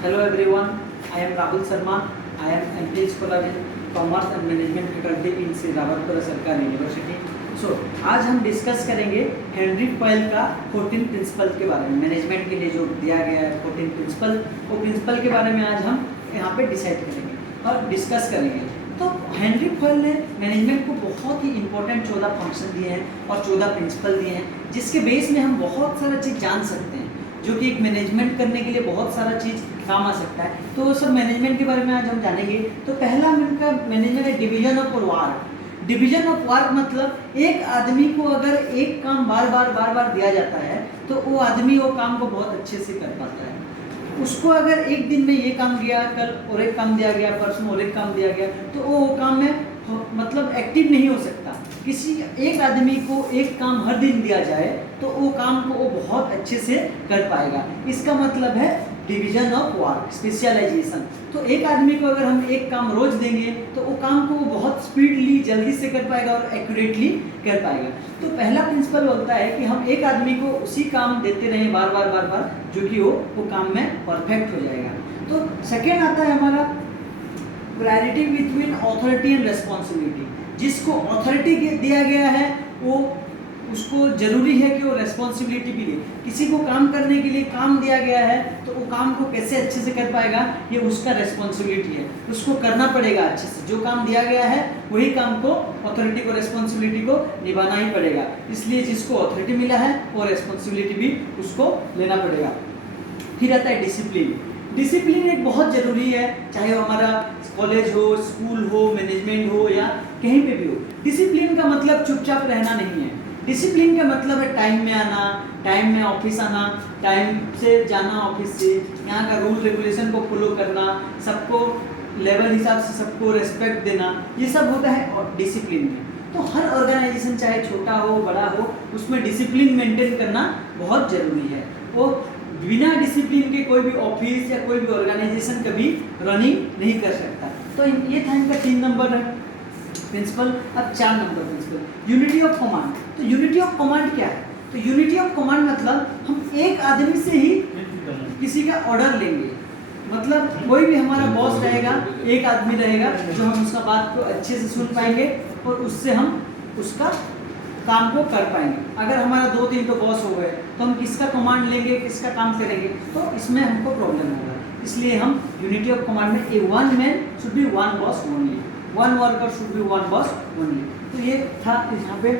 Hello everyone, I am Rahul Sharma. I am MPH Scholar in Commerce and Management Faculty in Sri Rawatpura Sarkar University. So आज हम discuss करेंगे Henry foil का 14 principal के बारे में। Management के लिए जो दिया गया है 14 प्रिंसिपल, वो प्रिंसिपल के बारे में आज हम यहाँ पे डिसाइड करेंगे और डिस्कस करेंगे। तो हेनरी फॉयल ने मैनेजमेंट को बहुत ही इंपॉर्टेंट 14 फंक्शन दिए हैं और 14 प्रिंसिपल दिए हैं, जिसके बेस में हम बहुत सारा चीज़ जान सकते हैं, जो कि एक मैनेजमेंट करने के लिए बहुत सारा चीज़ काम आ सकता है। तो सब मैनेजमेंट के बारे में आज हम जानेंगे। तो पहला इनका मैनेजमेंट है division of work. Division of work मतलब एक आदमी को अगर एक काम बार बार दिया जाता है तो वो आदमी वो काम को बहुत अच्छे से कर पाता है। उसको अगर एक दिन में ये काम दिया, कल और एक काम दिया गया, परसों और एक काम दिया गया, तो वो काम में मतलब एक्टिव नहीं हो सकता। किसी एक आदमी को एक काम हर दिन दिया जाए तो वो काम को वो बहुत अच्छे से कर पाएगा। इसका मतलब है डिवीजन ऑफ वर्क, स्पेशलाइजेशन। तो एक आदमी को अगर हम एक काम रोज देंगे तो वो काम को वो बहुत स्पीडली जल्दी से कर पाएगा और एक्यूरेटली कर पाएगा। तो पहला प्रिंसिपल बोलता है कि हम एक आदमी को उसी काम देते रहें बार बार, जो कि वो काम में परफेक्ट हो जाएगा। तो सेकेंड आता है हमारा priority between authority and responsibility. जिसको अथॉरिटी दिया गया है वो उसको जरूरी है कि वो रेस्पॉन्सिबिलिटी भी ले। किसी को काम करने के लिए काम दिया गया है तो वो काम को कैसे अच्छे से कर पाएगा, ये उसका रेस्पॉन्सिबिलिटी है, उसको करना पड़ेगा अच्छे से। जो काम दिया गया है वही काम को अथॉरिटी को, रेस्पॉन्सिबिलिटी को निभाना ही पड़ेगा। इसलिए जिसको अथॉरिटी मिला है वो रेस्पॉन्सिबिलिटी भी उसको लेना पड़ेगा। फिर आता है डिसिप्लिन। डिसिप्लिन एक बहुत ज़रूरी है, चाहे वो हमारा कॉलेज हो, स्कूल हो, मैनेजमेंट हो या कहीं पे भी हो। डिसिप्लिन का मतलब चुपचाप रहना नहीं है। डिसिप्लिन का मतलब है टाइम में आना, टाइम में ऑफिस आना, टाइम से जाना ऑफिस से, यहाँ का रूल रेगुलेशन को फॉलो करना, सबको लेवल हिसाब से सबको रेस्पेक्ट देना, ये सब होता है डिसिप्लिन में। तो हर ऑर्गेनाइजेशन चाहे छोटा हो बड़ा हो, उसमें डिसिप्लिन मेंटेन करना बहुत ज़रूरी है। वो बिना डिसिप्लिन के कोई भी ऑफिस या कोई भी ऑर्गेनाइजेशन कभी रनिंग नहीं कर सकता। तो ये था इनका 3 नंबर है प्रिंसिपल। अब 4 number principle unity of command. तो यूनिटी ऑफ कमांड क्या है? तो यूनिटी ऑफ कमांड मतलब हम एक आदमी से ही किसी का ऑर्डर लेंगे। मतलब कोई भी हमारा बॉस रहेगा, एक आदमी रहेगा जो हम उसका बात को अच्छे से सुन पाएंगे और उससे हम उसका काम को कर पाएंगे। अगर हमारा 2-3 तो बॉस हो गए तो हम किसका कमांड लेंगे, किसका काम करेंगे, तो इसमें हमको प्रॉब्लम होगा। इसलिए हम यूनिटी ऑफ कमांड में a one man should be one boss only, one worker should be one boss only. तो ये था यहाँ पे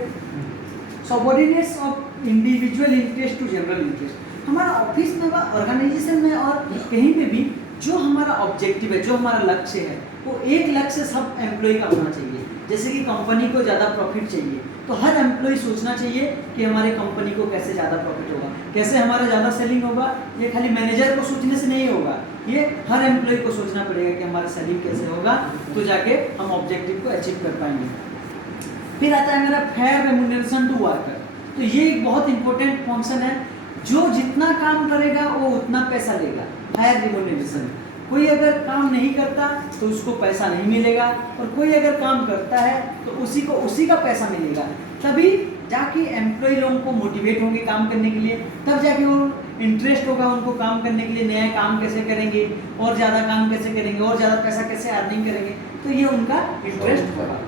subordinates of individual interest to general interest. हमारा ऑफिस में व ऑर्गेनाइजेशन में और कहीं पे भी जो हमारा ऑब्जेक्टिव है, जो हमारा लक्ष्य है, वो एक लक्ष्य सब एम्प्लॉय का होना चाहिए। जैसे कि कंपनी को ज़्यादा प्रॉफिट चाहिए तो हर एम्प्लॉय सोचना चाहिए कि हमारी कंपनी को कैसे ज़्यादा प्रॉफिट होगा, कैसे हमारा ज़्यादा सेलिंग होगा। ये खाली मैनेजर को सोचने से नहीं होगा, ये हर एम्प्लॉय को सोचना पड़ेगा कि हमारा सेलिंग कैसे होगा, तो जाके हम ऑब्जेक्टिव को अचीव कर पाएंगे। फिर आता है मेरा फेयर रेम्यूनरेशन टू वर्कर। तो ये एक बहुत इंपॉर्टेंट फंक्शन है। जो जितना काम करेगा वो उतना पैसा लेगा, फेयर रेम्यूनरेशन। कोई अगर काम नहीं करता तो उसको पैसा नहीं मिलेगा, और कोई अगर काम करता है तो उसी का पैसा मिलेगा। तभी जाके एम्प्लॉय लोगों को मोटिवेट होंगे काम करने के लिए, तब जाके वो इंटरेस्ट होगा उनको काम करने के लिए, नया काम कैसे करेंगे और ज़्यादा काम कैसे करेंगे और ज़्यादा पैसा कैसे अर्निंग करेंगे, तो ये उनका इंटरेस्ट होगा।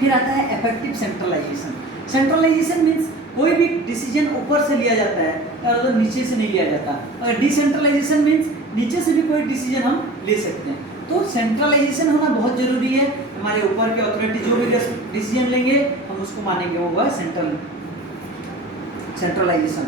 फिर आता है इफेक्टिव सेंट्रलाइजेशन। सेंट्रलाइजेशन मीन्स कोई भी डिसीजन ऊपर से लिया जाता है और तो नीचे से नहीं लिया जाता। और डिसेंट्रलाइजेशन मीन्स नीचे से भी कोई डिसीजन हम ले सकते हैं। तो सेंट्रलाइजेशन होना बहुत ज़रूरी है। हमारे ऊपर के अथॉरिटी जो भी डिसीजन लेंगे हम उसको मानेंगे, वो है सेंट्रलाइजेशन।